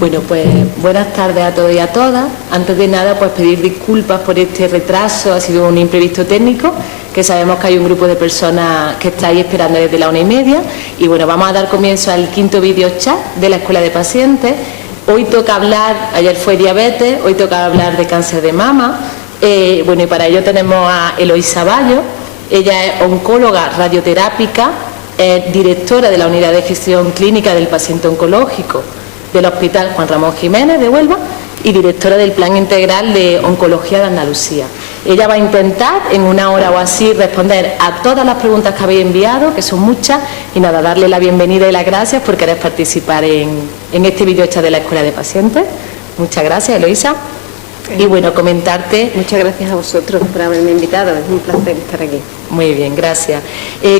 Bueno, pues buenas tardes a todos y a todas. Antes de nada, pues pedir disculpas por este retraso, ha sido un imprevisto técnico, que sabemos que hay un grupo de personas que está ahí esperando desde la 1:30. Y bueno, vamos a dar comienzo al quinto video chat de la Escuela de Pacientes. Hoy toca hablar, ayer fue diabetes, hoy toca hablar de cáncer de mama. Bueno, y para ello tenemos a Eloísa Bayo. Ella es oncóloga radioterápica, directora de la Unidad de Gestión Clínica del Paciente Oncológico del Hospital Juan Ramón Jiménez de Huelva y directora del Plan Integral de Oncología de Andalucía. Ella va a intentar en una hora o así responder a todas las preguntas que habéis enviado, que son muchas, y nada, darle la bienvenida y las gracias por querer participar en este videochat de la Escuela de Pacientes. Muchas gracias, Eloísa. Y bueno, comentarte... Muchas gracias a vosotros por haberme invitado, es un placer estar aquí. Muy bien, gracias.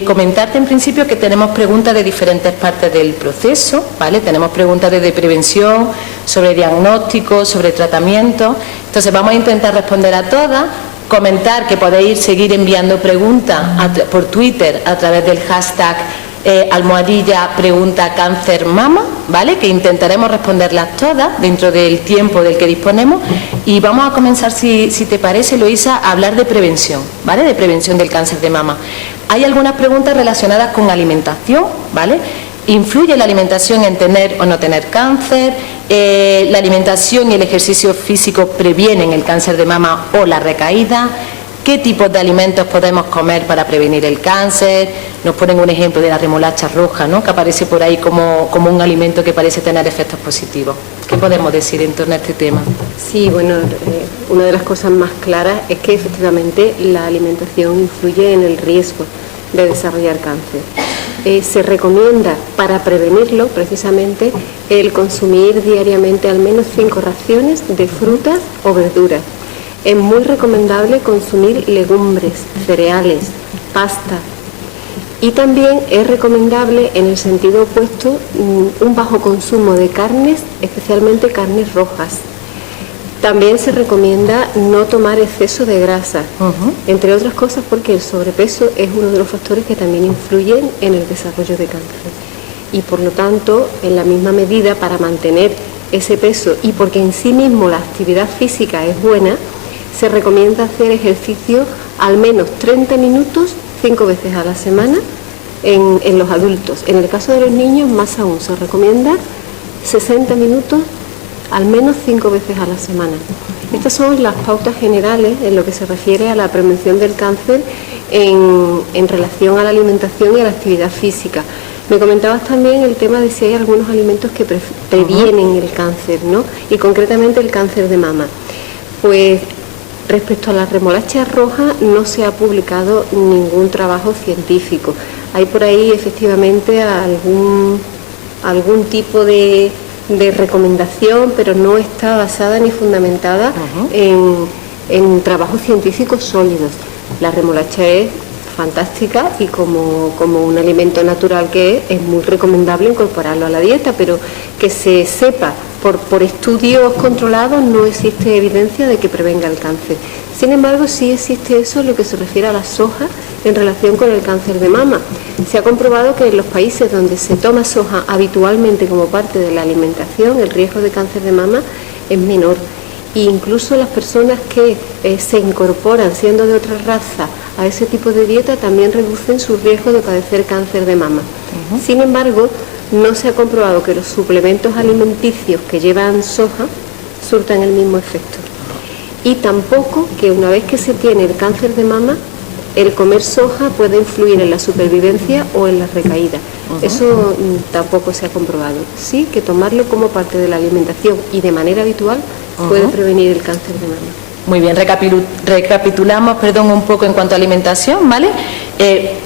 Comentarte en principio que tenemos preguntas de diferentes partes del proceso, ¿vale? Tenemos preguntas desde prevención, sobre diagnóstico, sobre tratamiento. Entonces vamos a intentar responder a todas. Comentar que podéis seguir enviando preguntas por Twitter a través del hashtag #pregunta cáncer mama, ¿vale? Que intentaremos responderlas todas dentro del tiempo del que disponemos. Y vamos a comenzar, si te parece, Eloísa, a hablar de prevención, ¿vale? De prevención del cáncer de mama. Hay algunas preguntas relacionadas con alimentación, ¿vale? ¿Influye la alimentación en tener o no tener cáncer? ¿La alimentación y el ejercicio físico previenen el cáncer de mama o la recaída? ¿Qué tipos de alimentos podemos comer para prevenir el cáncer? Nos ponen un ejemplo de la remolacha roja, ¿no? Que aparece por ahí como un alimento que parece tener efectos positivos. ¿Qué podemos decir en torno a este tema? Sí, bueno, una de las cosas más claras es que efectivamente la alimentación influye en el riesgo de desarrollar cáncer. Se recomienda para prevenirlo precisamente el consumir diariamente al menos 5 raciones de frutas o verduras. Es muy recomendable consumir legumbres, cereales, pasta, y también es recomendable, en el sentido opuesto, un bajo consumo de carnes, especialmente carnes rojas. También se recomienda no tomar exceso de grasa, entre otras cosas porque el sobrepeso es uno de los factores que también influyen en el desarrollo de cáncer. Y por lo tanto, en la misma medida, para mantener ese peso y porque en sí mismo la actividad física es buena, se recomienda hacer ejercicio al menos 30 minutos 5 veces a la semana en los adultos. En el caso de los niños, más aún, se recomienda 60 minutos al menos 5 veces a la semana. Estas son las pautas generales en lo que se refiere a la prevención del cáncer en relación a la alimentación y a la actividad física. Me comentabas también el tema de si hay algunos alimentos que previenen el cáncer, ¿no? Y concretamente el cáncer de mama. Pues respecto a la remolacha roja no se ha publicado ningún trabajo científico. Hay por ahí efectivamente algún tipo de recomendación, pero no está basada ni fundamentada en trabajos científicos sólidos. La remolacha es fantástica y como un alimento natural que es muy recomendable incorporarlo a la dieta, pero que se sepa por estudios controlados no existe evidencia de que prevenga el cáncer. Sin embargo, sí existe eso en lo que se refiere a la soja en relación con el cáncer de mama. Se ha comprobado que en los países donde se toma soja habitualmente como parte de la alimentación, el riesgo de cáncer de mama es menor. E incluso las personas que se incorporan siendo de otra raza a ese tipo de dieta también reducen su riesgo de padecer cáncer de mama. Sin embargo, no se ha comprobado que los suplementos alimenticios que llevan soja surtan el mismo efecto. Y tampoco que una vez que se tiene el cáncer de mama, el comer soja puede influir en la supervivencia o en la recaída. Eso tampoco se ha comprobado. Sí que tomarlo como parte de la alimentación y de manera habitual puede prevenir el cáncer de mama. Muy bien, recapitulamos, un poco en cuanto a alimentación, ¿vale?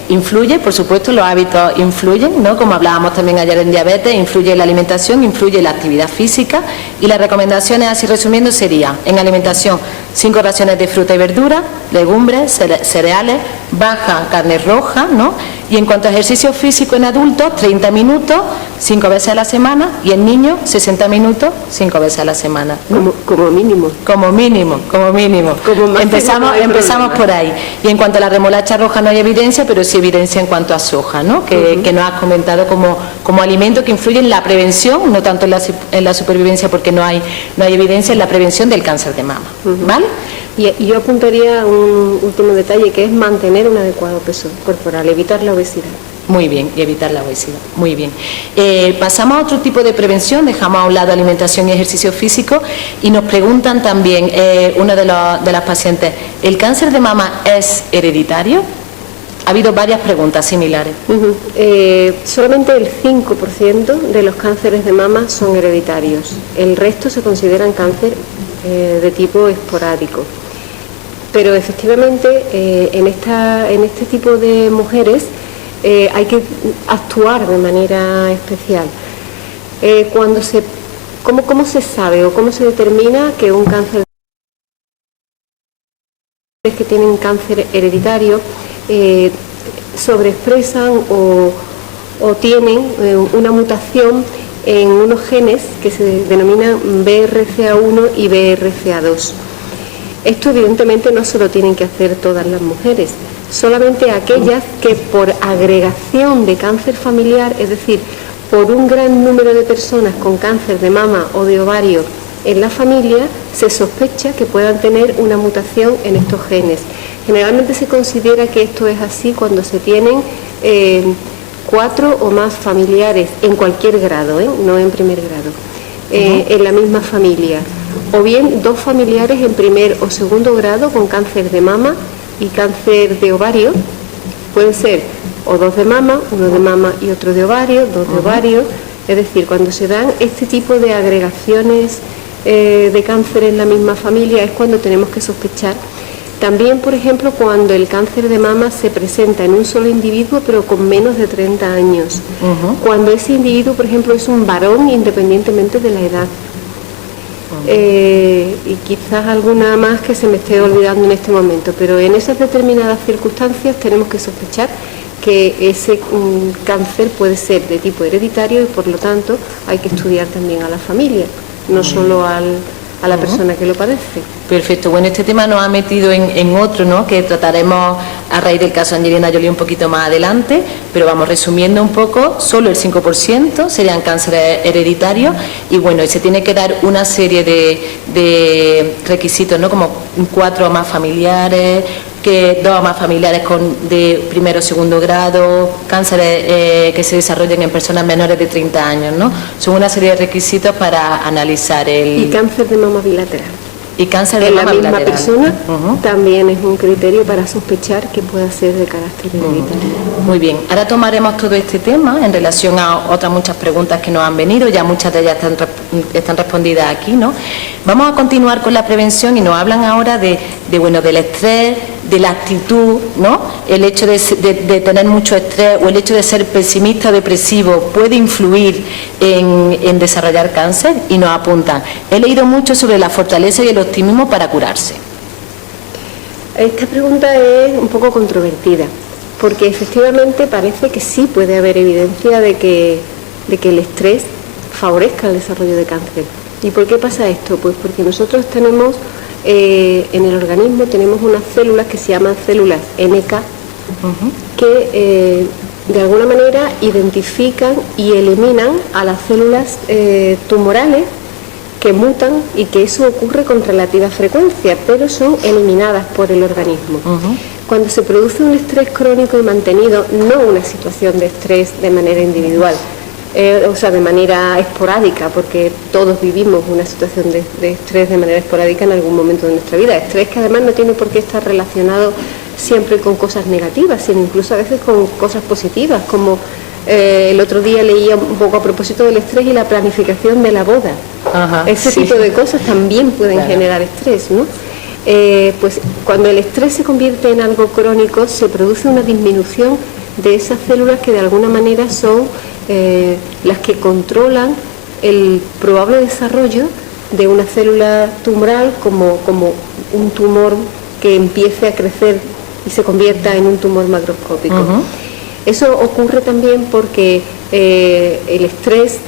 Influye, por supuesto, los hábitos influyen, ¿no? Como hablábamos también ayer en diabetes, influye la alimentación, influye la actividad física, y las recomendaciones, así resumiendo, serían, en alimentación, 5 raciones de fruta y verdura, legumbres, cereales, baja carne roja, ¿no? Y en cuanto a ejercicio físico en adultos, 30 minutos, 5 veces a la semana, y en niños, 60 minutos, 5 veces a la semana, ¿no? Como mínimo. Como mínimo. Empezamos por ahí. Y en cuanto a la remolacha roja no hay evidencia, pero sí evidencia en cuanto a soja, ¿no? Que nos has comentado como alimento que influye en la prevención, no tanto en la supervivencia, porque no hay evidencia en la prevención del cáncer de mama, ¿vale? Y yo apuntaría un último detalle, que es mantener un adecuado peso corporal, evitar la obesidad. Muy bien, y evitar la obesidad. Muy bien. Pasamos a otro tipo de prevención, dejamos a un lado alimentación y ejercicio físico, y nos preguntan también, una de las pacientes, ¿el cáncer de mama es hereditario? Ha habido varias preguntas similares. Solamente el 5% de los cánceres de mama son hereditarios. El resto se consideran cáncer de tipo esporádico. Pero efectivamente en este tipo de mujeres hay que actuar de manera especial. ¿Cómo se sabe o cómo se determina que un cáncer que tienen cáncer hereditario sobreexpresan o tienen una mutación en unos genes que se denominan BRCA1 y BRCA2? Esto evidentemente no se lo tienen que hacer todas las mujeres, solamente aquellas que por agregación de cáncer familiar, es decir, por un gran número de personas con cáncer de mama o de ovario en la familia, se sospecha que puedan tener una mutación en estos genes. Generalmente se considera que esto es así cuando se tienen 4 o más familiares en cualquier grado, no en primer grado, en la misma familia. O bien 2 familiares en primer o segundo grado con cáncer de mama y cáncer de ovario. Pueden ser o 2 de mama, 1 de mama y otro de ovario, 2 de ovario. Es decir, cuando se dan este tipo de agregaciones de cáncer en la misma familia es cuando tenemos que sospechar. También, por ejemplo, cuando el cáncer de mama se presenta en un solo individuo pero con menos de 30 años. Cuando ese individuo, por ejemplo, es un varón independientemente de la edad. Y quizás alguna más que se me esté olvidando en este momento, pero en esas determinadas circunstancias tenemos que sospechar que ese cáncer puede ser de tipo hereditario y por lo tanto hay que estudiar también a la familia, no solo a la persona que lo padece. Perfecto, bueno, este tema nos ha metido en otro, ¿no?, que trataremos a raíz del caso Angelina Jolie un poquito más adelante, pero vamos resumiendo un poco, solo el 5% serían cánceres hereditarios y bueno, y se tiene que dar una serie de requisitos, ¿no?, como 4 o más familiares, que 2 o más familiares de primero o segundo grado, cánceres que se desarrollen en personas menores de 30 años, ¿no? Son una serie de requisitos para analizar Y cáncer de mama bilateral. Y cáncer de en mama la misma bilateral. Persona también es un criterio para sospechar que pueda ser de carácter hereditario. Muy bien, ahora tomaremos todo este tema en relación a otras muchas preguntas que nos han venido, ya muchas de ellas están respondidas aquí, ¿no? Vamos a continuar con la prevención y nos hablan ahora del estrés, de la actitud, ¿no? El hecho de tener mucho estrés o el hecho de ser pesimista o depresivo puede influir en desarrollar cáncer, y nos apuntan: he leído mucho sobre la fortaleza y el optimismo para curarse. Esta pregunta es un poco controvertida, porque efectivamente parece que sí puede haber evidencia de que el estrés favorezca el desarrollo de cáncer. ¿Y por qué pasa esto? Pues porque nosotros tenemos en el organismo tenemos unas células que se llaman células NK, que de alguna manera identifican y eliminan a las células tumorales que mutan, y que eso ocurre con relativa frecuencia, pero son eliminadas por el organismo. Cuando se produce un estrés crónico y mantenido, no una situación de estrés de manera individual, o sea, de manera esporádica, porque todos vivimos una situación de estrés de manera esporádica en algún momento de nuestra vida. Estrés que además no tiene por qué estar relacionado siempre con cosas negativas, sino incluso a veces con cosas positivas, como el otro día leía un poco a propósito del estrés y la planificación de la boda. Ese tipo de cosas también pueden generar estrés, ¿no? Pues cuando el estrés se convierte en algo crónico, se produce una disminución de esas células que de alguna manera son las que controlan el probable desarrollo de una célula tumoral, como un tumor que empiece a crecer y se convierta en un tumor macroscópico. Eso ocurre también porque el estrés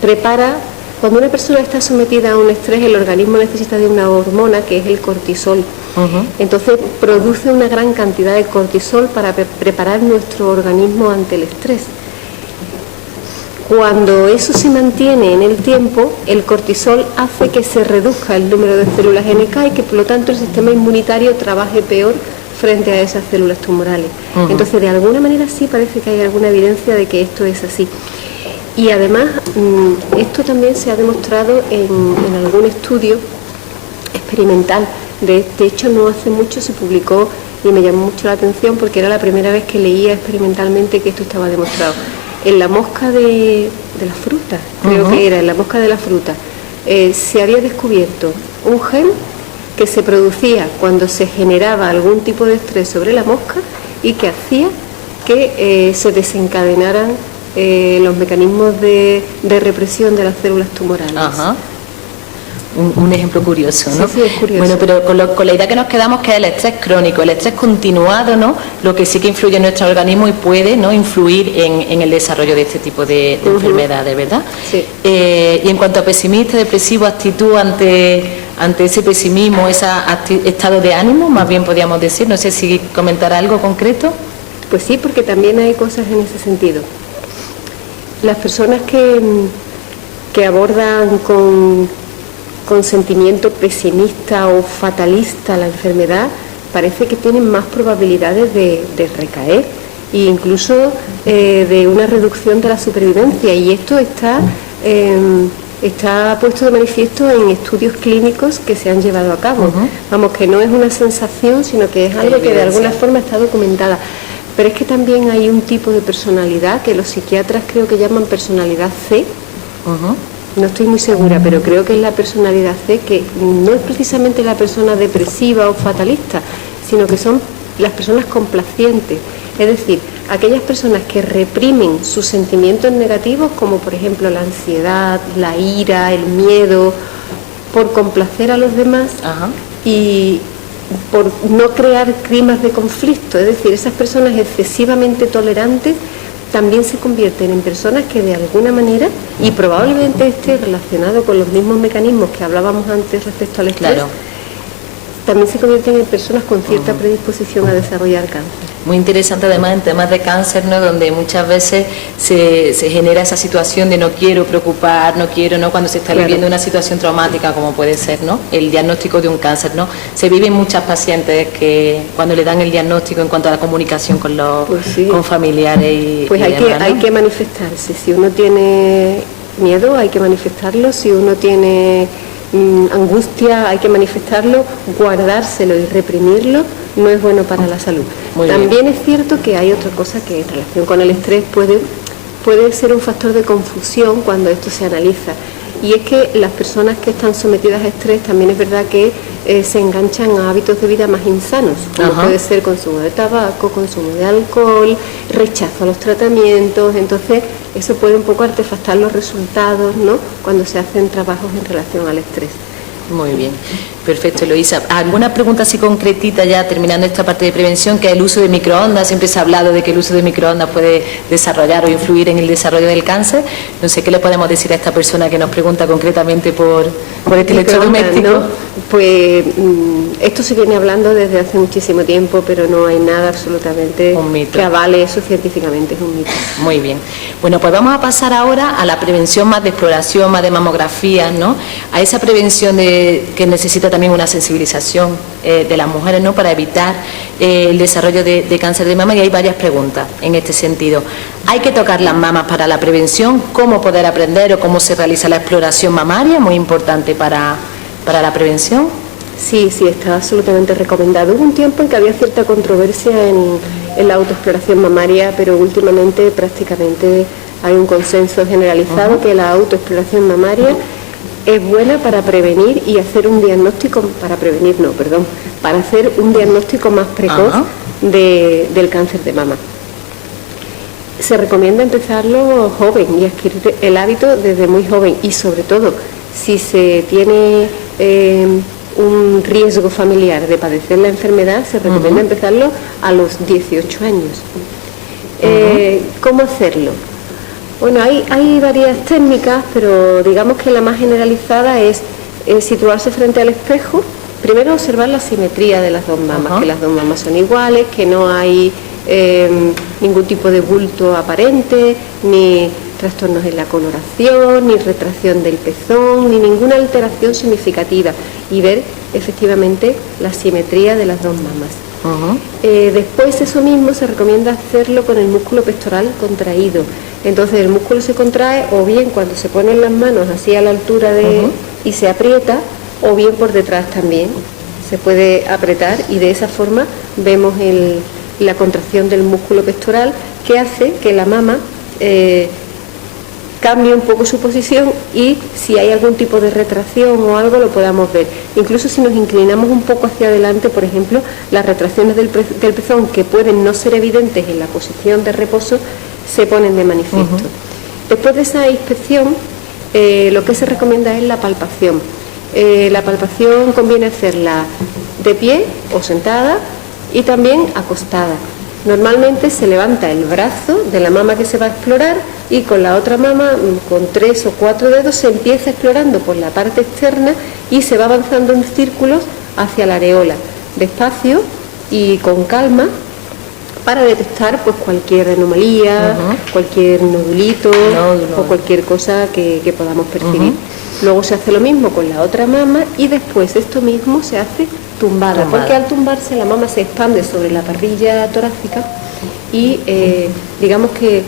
prepara. Cuando una persona está sometida a un estrés, el organismo necesita de una hormona que es el cortisol. Entonces produce una gran cantidad de cortisol para preparar nuestro organismo ante el estrés. Cuando eso se mantiene en el tiempo, el cortisol hace que se reduzca el número de células NK y que por lo tanto el sistema inmunitario trabaje peor frente a esas células tumorales. Entonces, de alguna manera sí parece que hay alguna evidencia de que esto es así. Y además, esto también se ha demostrado en algún estudio experimental. De hecho, no hace mucho se publicó y me llamó mucho la atención porque era la primera vez que leía experimentalmente que esto estaba demostrado. En la mosca de la fruta, creo que era, en la mosca de la fruta, se había descubierto un gen que se producía cuando se generaba algún tipo de estrés sobre la mosca y que hacía que se desencadenaran los mecanismos de represión de las células tumorales. Un ejemplo curioso, ¿no? Sí, es curioso. Bueno, pero con la idea que nos quedamos, que es el estrés crónico, el estrés continuado, ¿no? Lo que sí que influye en nuestro organismo y puede, ¿no?, influir en el desarrollo de este tipo de enfermedades, ¿verdad? Sí. Y en cuanto a pesimista, depresivo, actitud ante ese pesimismo, ese estado de ánimo, más bien podríamos decir, no sé si comentar algo concreto. Pues sí, porque también hay cosas en ese sentido. Las personas que abordan con sentimiento pesimista o fatalista la enfermedad, parece que tienen más probabilidades de recaer e incluso de una reducción de la supervivencia. Y esto está puesto de manifiesto en estudios clínicos que se han llevado a cabo. Vamos, que no es una sensación, sino que es algo que de alguna forma está documentada. Pero es que también hay un tipo de personalidad que los psiquiatras creo que llaman personalidad C. No estoy muy segura, pero creo que es la personalidad C, que no es precisamente la persona depresiva o fatalista, sino que son las personas complacientes. Es decir, aquellas personas que reprimen sus sentimientos negativos, como por ejemplo la ansiedad, la ira, el miedo, por complacer a los demás y por no crear climas de conflicto. Es decir, esas personas excesivamente tolerantes también se convierten en personas que de alguna manera, y probablemente esté relacionado con los mismos mecanismos que hablábamos antes respecto al estrés, también se convierten en personas con cierta predisposición a desarrollar cáncer. Muy interesante además en temas de cáncer, ¿no?, donde muchas veces se genera esa situación de no quiero preocupar, no quiero, ¿no?, cuando se está viviendo una situación traumática como puede ser, ¿no?, el diagnóstico de un cáncer, ¿no? Se viven muchas pacientes que cuando le dan el diagnóstico en cuanto a la comunicación con los con familiares y pues demás, ¿no? hay que manifestarse. Si uno tiene miedo, hay que manifestarlo. Si uno tiene angustia, hay que manifestarlo. Guardárselo y reprimirlo no es bueno para la salud. También es cierto que hay otra cosa que en relación con el estrés puede ser un factor de confusión cuando esto se analiza, y es que las personas que están sometidas a estrés también es verdad que se enganchan a hábitos de vida más insanos, como puede ser consumo de tabaco, consumo de alcohol, rechazo a los tratamientos. Entonces eso puede un poco artefactar los resultados, ¿no?, cuando se hacen trabajos en relación al estrés. Muy bien, perfecto, Eloísa. ¿Alguna pregunta así concretita ya terminando esta parte de prevención, que es el uso de microondas? Siempre se ha hablado de que el uso de microondas puede desarrollar o influir en el desarrollo del cáncer. No sé qué le podemos decir a esta persona que nos pregunta concretamente por este electrodoméstico. ¿No? Pues esto se viene hablando desde hace muchísimo tiempo, pero no hay nada absolutamente que avale eso científicamente, es un mito. Muy bien. Bueno, pues vamos a pasar ahora a la prevención más de exploración, más de mamografías, ¿no?, a esa prevención que necesita también una sensibilización de las mujeres, ¿no?, para evitar el desarrollo de cáncer de mama. Y hay varias preguntas en este sentido. ¿Hay que tocar las mamas para la prevención? ¿Cómo poder aprender o cómo se realiza la exploración mamaria? Muy importante para la prevención. Sí, está absolutamente recomendado. Hubo un tiempo en que había cierta controversia en la autoexploración mamaria, pero últimamente prácticamente hay un consenso generalizado que la autoexploración mamaria es buena para prevenir y hacer un diagnóstico, para hacer un diagnóstico más precoz del cáncer de mama. Se recomienda empezarlo joven y adquirir el hábito desde muy joven, y sobre todo si se tiene un riesgo familiar de padecer la enfermedad, se recomienda empezarlo a los 18 años. ¿Cómo hacerlo? Bueno, hay varias técnicas, pero digamos que la más generalizada es situarse frente al espejo. Primero observar la simetría de las dos mamas, que las dos mamas son iguales, que no hay ningún tipo de bulto aparente, ni trastornos en la coloración, ni retracción del pezón, ni ninguna alteración significativa, y ver efectivamente la simetría de las dos mamas. Después eso mismo se recomienda hacerlo con el músculo pectoral contraído. Entonces el músculo se contrae o bien cuando se ponen las manos así a la altura y se aprieta, o bien por detrás también se puede apretar, y de esa forma vemos la contracción del músculo pectoral, que hace que la mama cambie un poco su posición, y si hay algún tipo de retracción o algo lo podamos ver. Incluso si nos inclinamos un poco hacia adelante, por ejemplo, las retracciones del pezón, que pueden no ser evidentes en la posición de reposo, se ponen de manifiesto. Después de esa inspección, lo que se recomienda es la palpación. La palpación conviene hacerla de pie o sentada, y también acostada. Normalmente se levanta el brazo de la mama que se va a explorar, y con la otra mama, con 3 o 4 dedos, se empieza explorando por la parte externa y se va avanzando en círculos hacia la areola, despacio y con calma, para detectar pues cualquier anomalía, cualquier nodulito o cualquier cosa que podamos percibir. Luego se hace lo mismo con la otra mama, y después esto mismo se hace tumbada, porque al tumbarse la mama se expande sobre la parrilla torácica y digamos que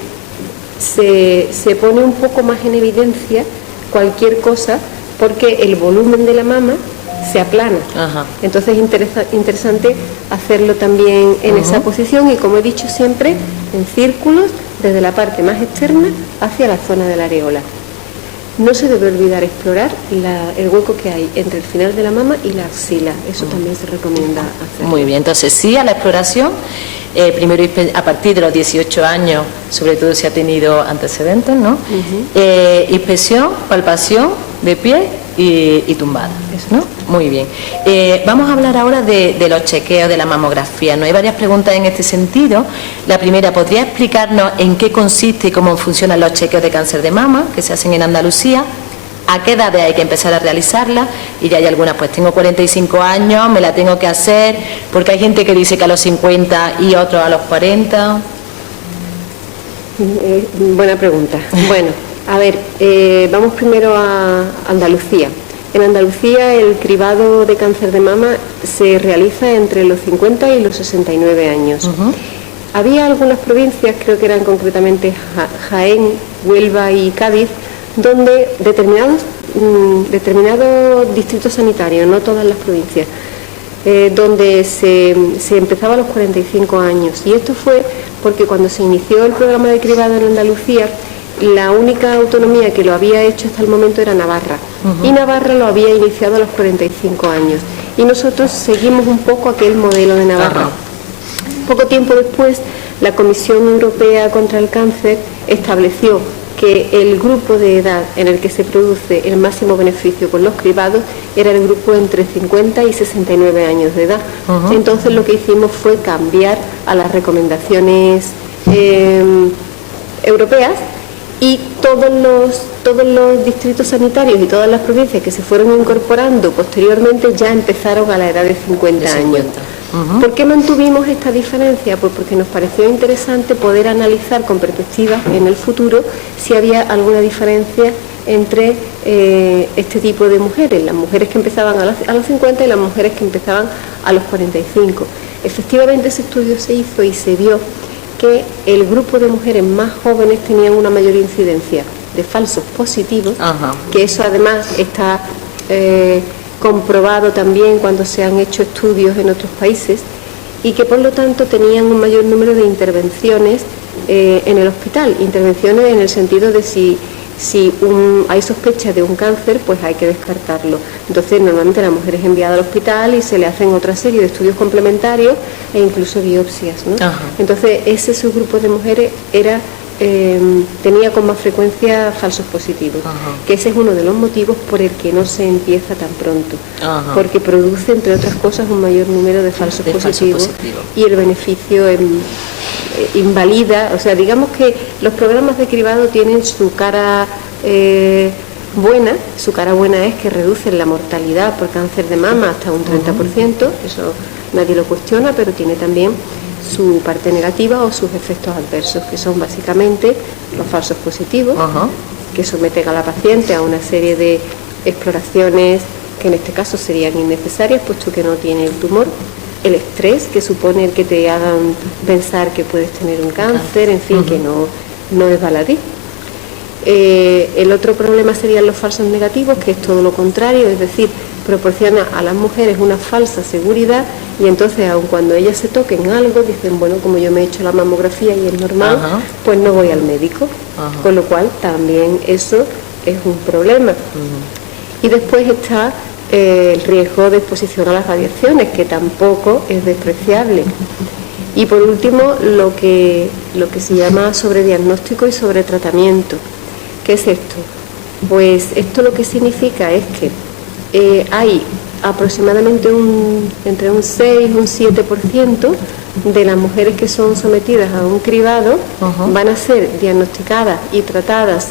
se pone un poco más en evidencia cualquier cosa, porque el volumen de la mama se aplana. Entonces es interesante hacerlo también en esa posición, y como he dicho siempre, en círculos desde la parte más externa hacia la zona de la areola. No se debe olvidar explorar el hueco que hay entre el final de la mama y la axila. Eso también se recomienda hacer. Muy bien, entonces sí a la exploración. Primero a partir de los 18 años, sobre todo si ha tenido antecedentes, ¿no? Inspección, palpación de pie y tumbada, ¿no? Muy bien. Vamos a hablar ahora de los chequeos de la mamografía, ¿no? Hay varias preguntas en este sentido. La primera, ¿podría explicarnos en qué consiste y cómo funcionan los chequeos de cáncer de mama que se hacen en Andalucía? ¿A qué edades hay que empezar a realizarla? Y ya hay algunas, pues tengo 45 años, me la tengo que hacer, porque hay gente que dice que a los 50 y otros a los 40. Buena pregunta. Bueno, a ver, vamos primero a Andalucía. En Andalucía el cribado de cáncer de mama se realiza entre los 50 y los 69 años. Había algunas provincias, creo que eran concretamente Jaén, Huelva y Cádiz, donde determinados distritos sanitarios, no todas las provincias, donde se empezaba a los 45 años. Y esto fue porque cuando se inició el programa de cribado en Andalucía, la única autonomía que lo había hecho hasta el momento era Navarra, y Navarra lo había iniciado a los 45 años, y nosotros seguimos un poco aquel modelo de Navarra. Poco tiempo después, la Comisión Europea contra el Cáncer estableció que el grupo de edad en el que se produce el máximo beneficio con los cribados era el grupo entre 50 y 69 años de edad. Entonces lo que hicimos fue cambiar a las recomendaciones europeas, y todos los distritos sanitarios y todas las provincias que se fueron incorporando posteriormente ya empezaron a la edad de 50 años. ¿Por qué mantuvimos esta diferencia? Pues porque nos pareció interesante poder analizar con perspectiva en el futuro si había alguna diferencia entre este tipo de mujeres, las mujeres que empezaban a los 50 y las mujeres que empezaban a los 45. Efectivamente ese estudio se hizo y se vio que el grupo de mujeres más jóvenes tenían una mayor incidencia de falsos positivos, que eso además está comprobado también cuando se han hecho estudios en otros países, y que por lo tanto tenían un mayor número de intervenciones en el hospital, intervenciones en el sentido de si hay sospecha de un cáncer, pues hay que descartarlo. Entonces normalmente la mujer es enviada al hospital y se le hacen otra serie de estudios complementarios e incluso biopsias, ¿no? Entonces ese subgrupo de mujeres tenía con más frecuencia falsos positivos, que ese es uno de los motivos por el que no se empieza tan pronto, porque produce entre otras cosas un mayor número de falsos positivos, y el beneficio invalida, o sea, digamos que los programas de cribado tienen su cara buena. Su cara buena es que reducen la mortalidad por cáncer de mama hasta un 30%, eso nadie lo cuestiona, pero tiene también su parte negativa o sus efectos adversos, que son básicamente los falsos positivos, que someten a la paciente a una serie de exploraciones que en este caso serían innecesarias, puesto que no tiene el tumor, el estrés que supone el que te hagan pensar que puedes tener un cáncer, en fin, que no es baladí. El otro problema serían los falsos negativos, que es todo lo contrario, es decir, proporciona a las mujeres una falsa seguridad y entonces aun cuando ellas se toquen algo dicen, bueno, como yo me he hecho la mamografía y es normal, pues no voy al médico, con lo cual también eso es un problema. Y después está el riesgo de exposición a las radiaciones, que tampoco es despreciable. Y por último, lo que se llama sobrediagnóstico y sobretratamiento. ¿Qué es esto? Pues esto lo que significa es que hay aproximadamente entre un 6 y un 7% de las mujeres que son sometidas a un cribado van a ser diagnosticadas y tratadas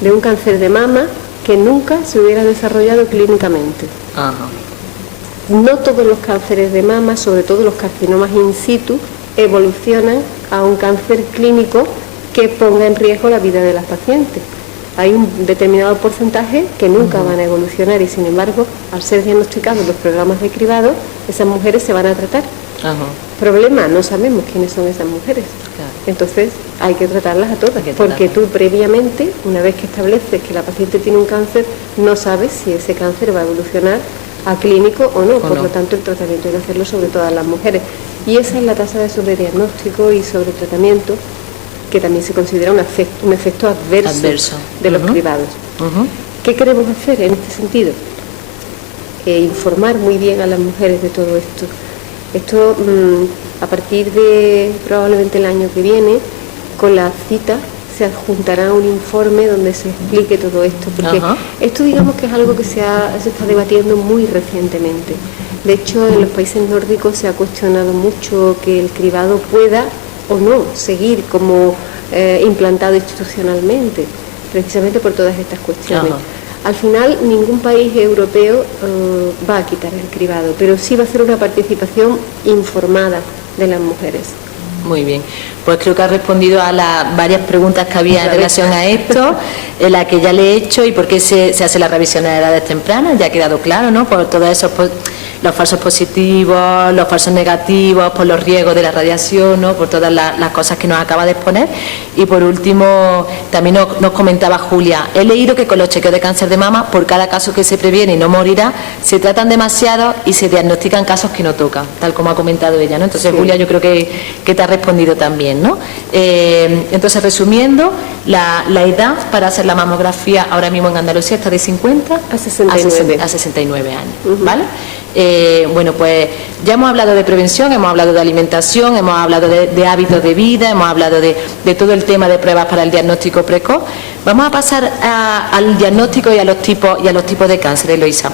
de un cáncer de mama que nunca se hubiera desarrollado clínicamente. No todos los cánceres de mama, sobre todo los carcinomas in situ, evolucionan a un cáncer clínico que ponga en riesgo la vida de las pacientes. Hay un determinado porcentaje que nunca van a evolucionar y, sin embargo, al ser diagnosticados los programas de cribado, esas mujeres se van a tratar. Problema, no sabemos quiénes son esas mujeres. Entonces hay que tratarlas a todas, porque tú previamente, una vez que estableces que la paciente tiene un cáncer, no sabes si ese cáncer va a evolucionar a clínico o no. Por lo tanto, el tratamiento hay que hacerlo sobre todas las mujeres. Y esa es la tasa de sobrediagnóstico y sobretratamiento, que también se considera un efecto adverso de los cribados. ¿Qué queremos hacer en este sentido? Informar muy bien a las mujeres de todo esto. Esto, a partir de probablemente el año que viene, con la cita se adjuntará un informe donde se explique todo esto, porque esto digamos que es algo que se está debatiendo muy recientemente. De hecho, en los países nórdicos se ha cuestionado mucho que el cribado pueda o no seguir como implantado institucionalmente, precisamente por todas estas cuestiones. Al final, ningún país europeo va a quitar el cribado, pero sí va a hacer una participación informada de las mujeres. Muy bien, pues creo que ha respondido a las varias preguntas que había en relación a esto, la que ya le he hecho y por qué se hace la revisión a edades tempranas, ya ha quedado claro, ¿no? Por todos esos, los falsos positivos, los falsos negativos, por los riesgos de la radiación, ¿no? Por todas las cosas que nos acaba de exponer. Y por último, también nos comentaba Julia, he leído que con los chequeos de cáncer de mama, por cada caso que se previene y no morirá, se tratan demasiado y se diagnostican casos que no tocan, tal como ha comentado ella, ¿no? Entonces, Julia, yo creo que te ha respondido también, ¿no? Entonces, resumiendo, la edad para hacer la mamografía ahora mismo en Andalucía está de 50 a 69, a 69 años, ¿vale? Bueno, pues ya hemos hablado de prevención, hemos hablado de alimentación, hemos hablado de hábitos de vida, hemos hablado de todo el tema de pruebas para el diagnóstico precoz. Vamos a pasar al diagnóstico y a los tipos de cáncer, Eloisa.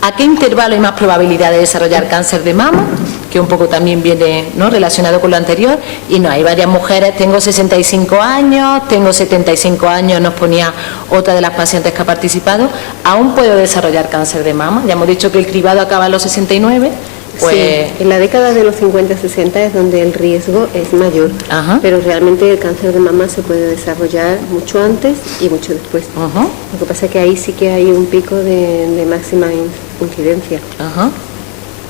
¿A qué intervalo hay más probabilidad de desarrollar cáncer de mama? Que un poco también viene, ¿no?, relacionado con lo anterior. Y no, hay varias mujeres, tengo 65 años, tengo 75 años, nos ponía otra de las pacientes que ha participado, aún puedo desarrollar cáncer de mama. Ya hemos dicho que el cribado acaba a los 69. Pues... Sí, en la década de los 50-60 es donde el riesgo es mayor, pero realmente el cáncer de mama se puede desarrollar mucho antes y mucho después. Lo que pasa es que ahí sí que hay un pico de máxima incidencia.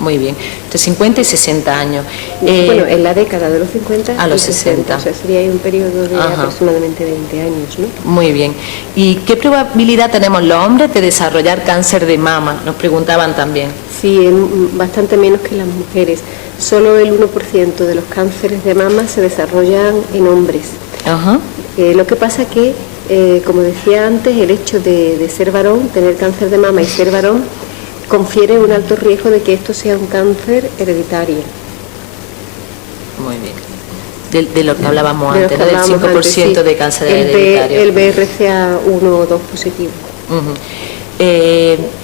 Muy bien, entre 50 y 60 años. Bueno, en la década de los 50 a los 60. O sea, sería un periodo de aproximadamente 20 años, ¿no? Muy bien. ¿Y qué probabilidad tenemos los hombres de desarrollar cáncer de mama? Nos preguntaban también. Sí, bastante menos que las mujeres. Solo el 1% de los cánceres de mama se desarrollan en hombres. Lo que pasa es que, como decía antes, el hecho de ser varón, tener cáncer de mama y ser varón, confiere un alto riesgo de que esto sea un cáncer hereditario. Muy bien. De lo que hablábamos antes, ¿no? Del 5% de cáncer hereditario. El BRCA1 o 2 positivo.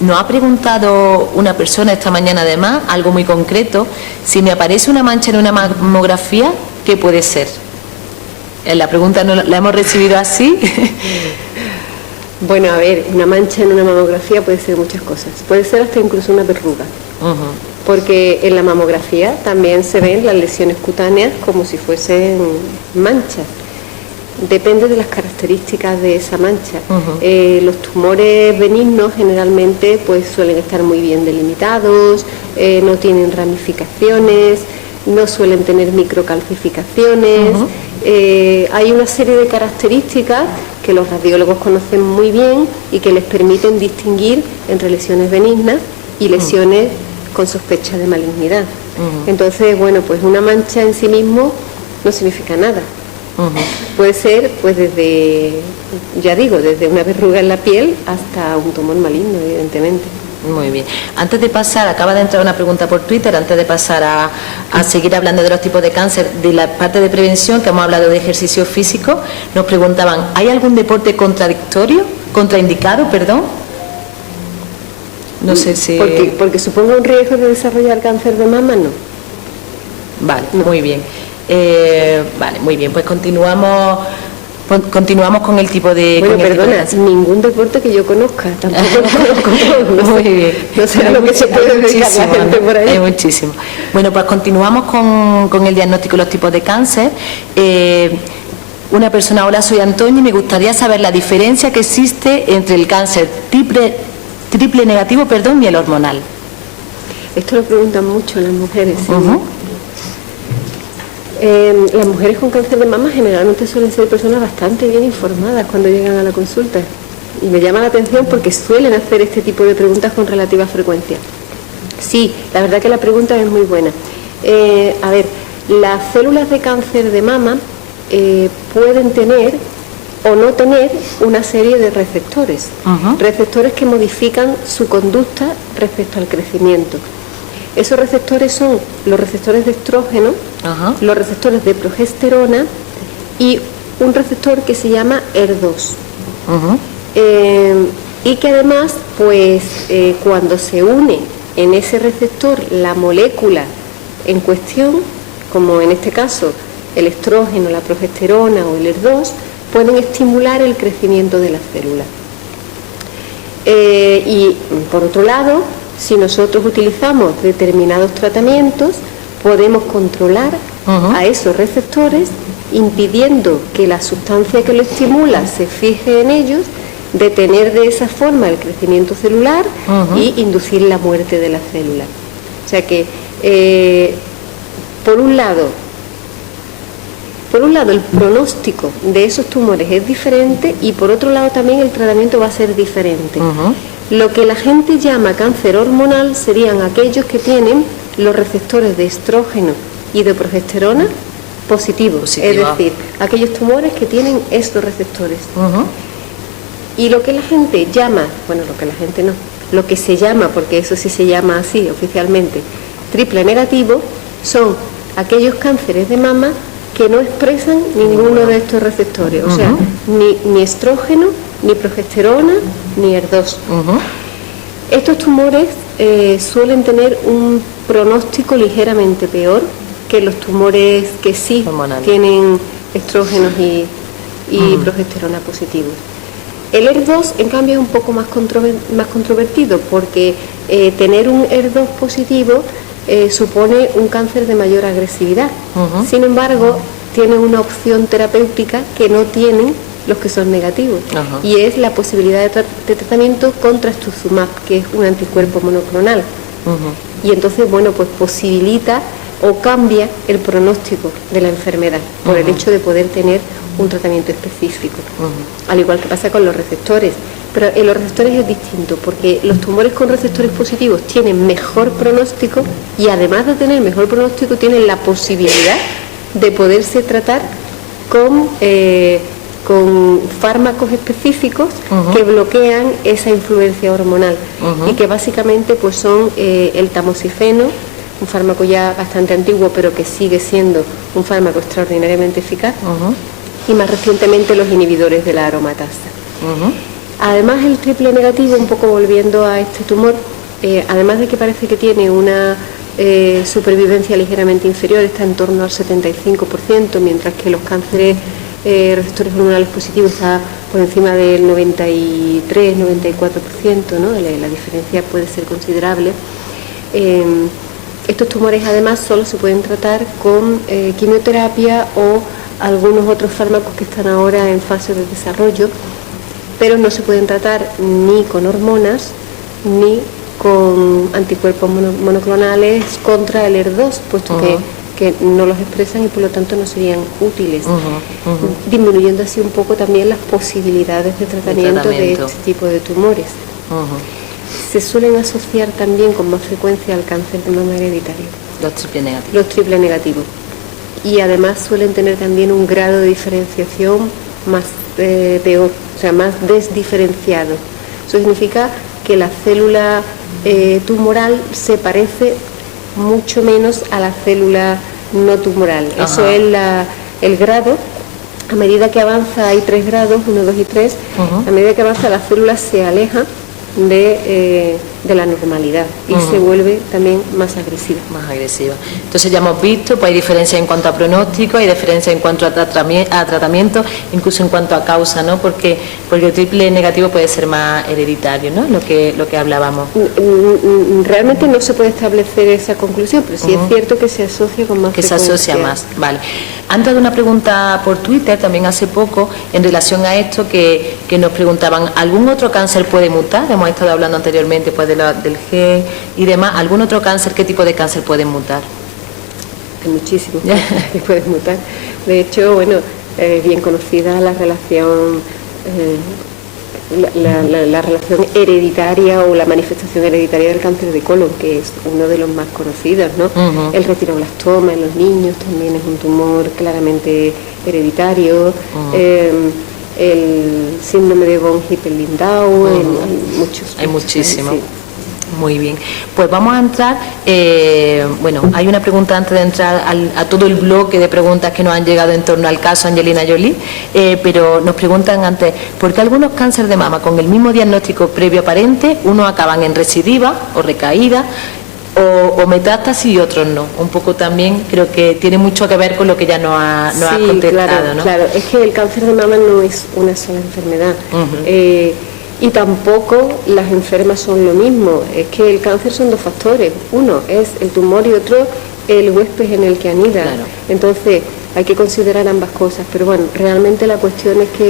Nos ha preguntado una persona esta mañana, además, algo muy concreto: si me aparece una mancha en una mamografía, ¿qué puede ser? La pregunta no la hemos recibido así. Bueno, a ver, una mancha en una mamografía puede ser muchas cosas. Puede ser hasta incluso una verruga. Porque en la mamografía también se ven las lesiones cutáneas como si fuesen manchas. Depende de las características de esa mancha. Los tumores benignos generalmente pues suelen estar muy bien delimitados, no tienen ramificaciones, no suelen tener microcalcificaciones. Hay una serie de características que los radiólogos conocen muy bien y que les permiten distinguir entre lesiones benignas y lesiones con sospecha de malignidad. Entonces, bueno, pues una mancha en sí mismo no significa nada. Puede ser, pues desde, ya digo, desde una verruga en la piel hasta un tumor maligno, evidentemente. Muy bien. Antes de pasar, acaba de entrar una pregunta por Twitter, antes de pasar a seguir hablando de los tipos de cáncer, de la parte de prevención, que hemos hablado de ejercicio físico, nos preguntaban, ¿hay algún deporte contraindicado, perdón? No sé si... Porque suponga un riesgo de desarrollar cáncer de mama, no. Vale, muy bien. Vale, muy bien, pues continuamos con el tipo de... Bueno, perdona, ningún deporte que yo conozca, tampoco conozco todos. Muy bien. No sé lo que se puede dedicar la gente por ahí. Hay muchísimo. Bueno, pues continuamos con el diagnóstico de los tipos de cáncer. Una persona, hola, soy Antonio y me gustaría saber la diferencia que existe entre el cáncer triple negativo, y el hormonal. Esto lo preguntan mucho las mujeres. ¿Sí? Las mujeres con cáncer de mama generalmente suelen ser personas bastante bien informadas cuando llegan a la consulta, y me llama la atención porque suelen hacer este tipo de preguntas con relativa frecuencia. Sí, la verdad que la pregunta es muy buena. A ver, las células de cáncer de mama pueden tener o no tener una serie de receptores, receptores que modifican su conducta respecto al crecimiento. Esos receptores son los receptores de estrógeno, los receptores de progesterona y un receptor que se llama ER2. Y que además, pues, cuando se une en ese receptor la molécula en cuestión, como en este caso el estrógeno, la progesterona o el ER2, pueden estimular el crecimiento de la célula. Y por otro lado, si nosotros utilizamos determinados tratamientos, podemos controlar a esos receptores, impidiendo que la sustancia que lo estimula se fije en ellos, detener de esa forma el crecimiento celular y inducir la muerte de la célula. O sea que, por un lado, el pronóstico de esos tumores es diferente y por otro lado también el tratamiento va a ser diferente. Lo que la gente llama cáncer hormonal serían aquellos que tienen los receptores de estrógeno y de progesterona positivos, es decir, aquellos tumores que tienen estos receptores. Y lo que la gente llama, bueno, lo que la gente no, lo que se llama, porque eso sí se llama así oficialmente, triple negativo, son aquellos cánceres de mama que no expresan ninguno de estos receptores, o sea, ni estrógeno, ni progesterona, ni ER2. Estos tumores suelen tener un pronóstico ligeramente peor que los tumores que sí tienen estrógenos y progesterona positivos. El ER2, en cambio, es un poco más controvertido porque tener un ER2 positivo supone un cáncer de mayor agresividad. Sin embargo, tiene una opción terapéutica que no tienen los que son negativos, y es la posibilidad de tratamiento con trastuzumab, que es un anticuerpo monoclonal. Y entonces, bueno, pues posibilita o cambia el pronóstico de la enfermedad por el hecho de poder tener un tratamiento específico. Al igual que pasa con los receptores. Pero en los receptores es distinto, porque los tumores con receptores positivos tienen mejor pronóstico y además de tener mejor pronóstico tienen la posibilidad de poderse tratar con fármacos específicos que bloquean esa influencia hormonal y que básicamente pues son el tamoxifeno, un fármaco ya bastante antiguo pero que sigue siendo un fármaco extraordinariamente eficaz, y más recientemente los inhibidores de la aromatasa. Además, el triple negativo, un poco volviendo a este tumor, además de que parece que tiene una supervivencia ligeramente inferior, está en torno al 75%, mientras que los cánceres receptores hormonales positivos está por encima del 93-94%, ¿no? La diferencia puede ser considerable. Estos tumores además solo se pueden tratar con quimioterapia o algunos otros fármacos que están ahora en fase de desarrollo, pero no se pueden tratar ni con hormonas ni con anticuerpos monoclonales contra el ER2, puesto que no los expresan y por lo tanto no serían útiles, disminuyendo así un poco también las posibilidades de tratamiento de este tipo de tumores. Se suelen asociar también con más frecuencia al cáncer de mama hereditario. Los triple negativos. Los triple negativos. Y además suelen tener también un grado de diferenciación más peor, o sea, más desdiferenciado. Eso significa que la célula tumoral se parece mucho menos a la célula no tumoral. Eso es el grado. A medida que avanza, hay 3 grados, 1, 2 y 3, a medida que avanza la célula se aleja de la normalidad y se vuelve también más agresiva. Más agresiva. Entonces ya hemos visto, pues hay diferencias en cuanto a pronóstico, hay diferencias en cuanto a tratamiento, incluso en cuanto a causa, ¿no? Porque el triple negativo puede ser más hereditario, ¿no? Lo que hablábamos. Realmente no se puede establecer esa conclusión, pero sí es cierto que se asocia con más frecuencia. Se asocia más, vale. Han dado una pregunta por Twitter también hace poco en relación a esto que nos preguntaban, ¿algún otro cáncer puede mutar? Hemos estado hablando anteriormente pues del G y demás. ¿Algún otro cáncer? ¿Qué tipo de cáncer puede mutar? Hay muchísimos que pueden mutar. De hecho, bueno, bien conocida la relación la relación hereditaria o la manifestación hereditaria del cáncer de colon, que es uno de los más conocidos, ¿no? El retinoblastoma en los niños también es un tumor claramente hereditario. El síndrome de von Hippel-Lindau, hay muchísimos. Sí. Muy bien, pues vamos a entrar, bueno, hay una pregunta antes de entrar a todo el bloque de preguntas que nos han llegado en torno al caso Angelina Jolie, pero nos preguntan antes, ¿por qué algunos cánceres de mama con el mismo diagnóstico previo aparente, unos acaban en recidiva o recaída o metástasis y otros no? Un poco también creo que tiene mucho que ver con lo que ya nos ha contestado, claro, ¿no? Claro, es que el cáncer de mama no es una sola enfermedad. Y tampoco las enfermas son lo mismo, es que el cáncer son 2 factores, uno es el tumor y otro el huésped en el que anida. Entonces hay que considerar ambas cosas, pero bueno, realmente la cuestión es que